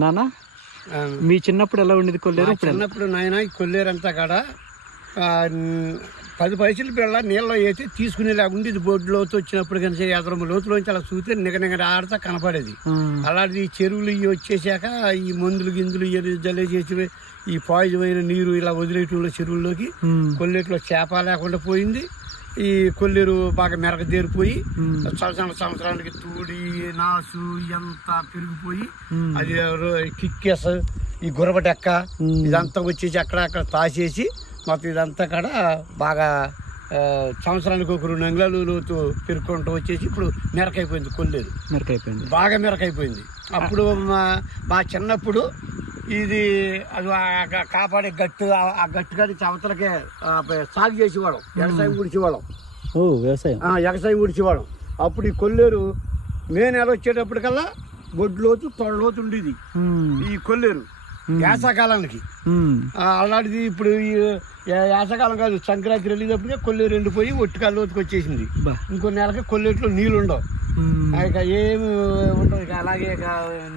నానా మీ చిన్నప్పుడు ఎలా ఉండేది కొల్లేరు? చిన్నప్పుడు నాయన ఈ కొల్లేరంతా కాడ 10 పైసలు పిల్ల నీళ్ళలో వేసి తీసుకునేలా ఉండేది. బొడ్డు లోతు వచ్చినప్పుడు కనుక ఎదరము లోతులోంచి అలా చూస్తే నిగనిగ ఆడతా కనపడేది. అలాంటిది ఈ చెరువులు ఇవి వచ్చేసాక ఈ మందులు గిందులు జల్లే చేసి ఈ పాయిజమైన నీరు ఇలా వదిలేయటంలో చెరువుల్లోకి కొల్లేట్లో చేప లేకుండా పోయింది. ఈ కొల్లేరు బాగా మెరగదేరిపోయి సంవత్సరానికి తూడి నాసు ఎంత పెరిగిపోయి అది కిక్కేస ఈ గురబటెక్క ఇదంతా వచ్చేసి అక్కడ తాసేసి మొత్తం ఇదంతా కూడా బాగా సంవత్సరానికి ఒక 2 అంగుళాలు లోతు పెరుక్కుంటూ వచ్చేసి ఇప్పుడు మెరకైపోయింది. కొల్లేరు బాగా మెరకైపోయింది. అప్పుడు మా చిన్నప్పుడు ఇది అది కాపాడే గట్టు, ఆ గట్టు కాడి అవతలకే సాగు చేసేవాళ్ళం, వ్యవసాయం గుడిచేవాళ్ళం. వ్యవసాయం గుడిచేవాళ్ళం. అప్పుడు ఈ కొల్లేరు మే నెల వచ్చేటప్పటికల్లా బొడ్లోతు తొడలోతు ఉండేది ఈ కొల్లేరు వేసవకాలానికి. అలాంటిది ఇప్పుడు వేసవకాలం కాదు, సంక్రాంతి వెళ్ళేటప్పుడే కొల్లేరు ఎండిపోయి ఒట్టికాల లోతుకు వచ్చేసింది. ఇంకో నెలకి కొల్లేరులో నీళ్ళు ఉండవు, ఇక ఏమి ఉండవు. ఇక అలాగే ఇక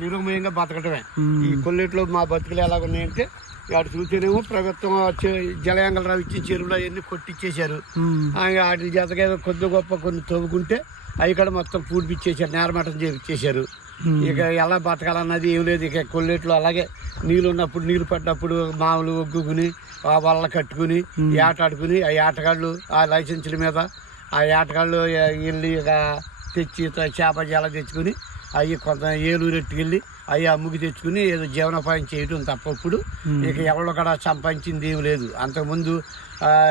నిరుమయంగా బతకటమే. ఈ కొల్లేట్లో మా బతుకులు ఎలాగ ఉన్నాయంటే వాటి చూస్తేనేమో ప్రభుత్వం జలయాంగలరావు ఇచ్చిన చెరువులు అవన్నీ కొట్టిచ్చేశారు. వాటి చేతగా కొద్ది గొప్ప కొన్ని తవ్వుకుంటే అవి కూడా మొత్తం పూడిపిచ్చేసారు, నేరమట్టం చేపించేశారు. ఇక ఎలా బతకాలన్నది ఏం లేదు. ఇక కొల్లేట్లో అలాగే నీళ్ళు ఉన్నప్పుడు, నీళ్ళు పడ్డప్పుడు మామూలు ఒగ్గుకుని వల్ల కట్టుకుని ఆటాడుకుని ఆ ఆటగాళ్ళు ఆ లైసెన్సుల మీద ఆ ఆటగాళ్ళు వెళ్ళి ఇక తెచ్చి చేప జాల తెచ్చుకుని అవి కొంత ఏలూరు ఎట్టుకెళ్ళి అవి అమ్ముకి తెచ్చుకుని ఏదో జీవనోపాయం చేయటం తప్ప ఇప్పుడు ఇక ఎవరో కూడా సంపాదించింది ఏం లేదు. అంతకుముందు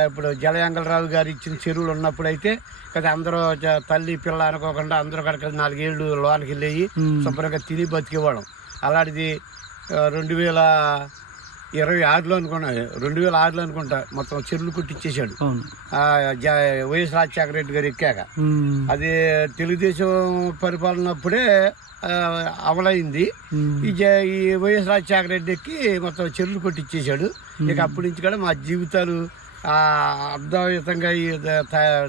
ఇప్పుడు జలయాంగలరావు గారు ఇచ్చిన చెరువులు ఉన్నప్పుడు అయితే కదా అందరూ తల్లి పిల్ల అనుకోకుండా అందరూ కనుక 4 ఏళ్ళు లోనికి వెళ్ళి శుభ్రంగా తిని బతికేవాళ్ళం. అలాంటిది 2026లో అనుకున్నా, 2006లో అనుకుంటా మొత్తం చెరువులు కొట్టిచ్చేసాడు వైఎస్ రాజశేఖర రెడ్డి గారు ఎక్కాక. అది తెలుగుదేశం పరిపాలనప్పుడే అమలైంది. ఈ వైఎస్ రాజశేఖర రెడ్డి ఎక్కి మొత్తం చెరువులు కొట్టిచ్చేసాడు. ఇక అప్పటి నుంచి కూడా మా జీవితాలు అర్థవంతంగా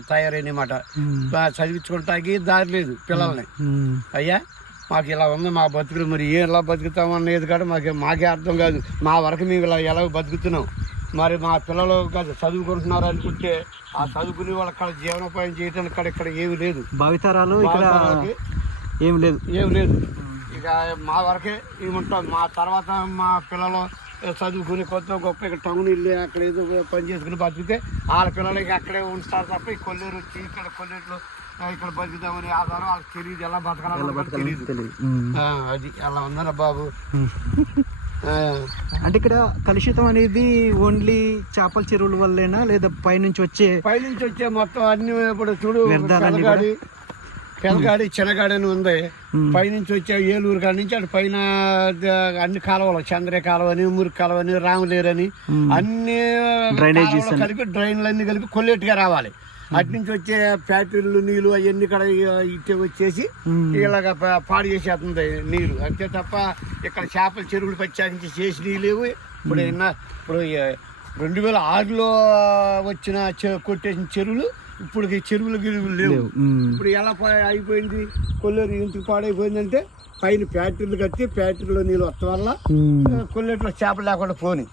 తయారైనమాట. చదివించుకుంటాకి దారి లేదు పిల్లల్ని. అయ్యా మాకు ఇలా ఉంది మా బతుకులు, మరి ఎలా బతుకుతామనేది కూడా మాకే అర్థం కాదు. మా వరకు మేము ఇలా ఎలా బతుకుతున్నాం, మరి మా పిల్లలు కాదు చదువుకుంటున్నారు అనుకుంటే ఆ చదువుకునే వాళ్ళకి జీవనోపాయం చేయడానికి ఇక్కడ ఏమి లేదు. భావితరాలు ఏం లేదు. ఇక మా వరకే ఏముంటాం. మా తర్వాత మా పిల్లలు చదువుకుని కొత్త గొప్ప ఇక్కడ టౌన్ వెళ్ళి అక్కడ ఏదో పని చేసుకుని బతికితే వాళ్ళ పిల్లలకి అక్కడే ఉంటారు తప్ప ఈ కొల్లేరు వచ్చి ఇక్కడ కొల్లేరులో ఇక్కడ బతుకుతామని ఆధారం వాళ్ళకి తెలియదు, ఎలా బతకాలని తెలియదు. అది అలా ఉందన్న బాబు. అంటే ఇక్కడ కలుషితం అనేది ఓన్లీ చేపల చెరువుల వల్లేనా లేదా పైనుంచి వచ్చే మొత్తం అన్ని ఇప్పుడు చూడు పెదగాడి చిన్నగాడి అని ఉంది. పైనుంచి వచ్చే ఏలూరు కాడి నుంచి అటు పైన అన్ని కాలువలు, చంద్రే కాలువ అని, మురికి కాలువ అని, రాములేరు అని అన్ని కలిపి డ్రైన్లు అన్ని కలిపి కొల్లేట్టుగా రావాలి. అటు నుంచి వచ్చే ఫ్యాక్టరీలు నీళ్ళు అవన్నీ కూడా ఇట్టే వచ్చేసి ఇలాగ పాడు చేసేస్తుంది నీరు అంతే తప్ప ఇక్కడ చేపల చెరువులు ప్రత్యేకించి చేసి నీళ్ళు. ఇప్పుడు 2006లో వచ్చిన కొట్టేసిన చెరువులు ఇప్పుడు చెరువులు గిరువులు లేవు. ఇప్పుడు ఎలా అయిపోయింది కొల్లేరు ఇంటికి పాడైపోయిందంటే పైన ఫ్యాక్టరీలు కట్టి ఫ్యాక్టరీలో నీళ్ళు వస్తాం వల్ల కొల్లేరులో చేపలు లేకుండా పోని.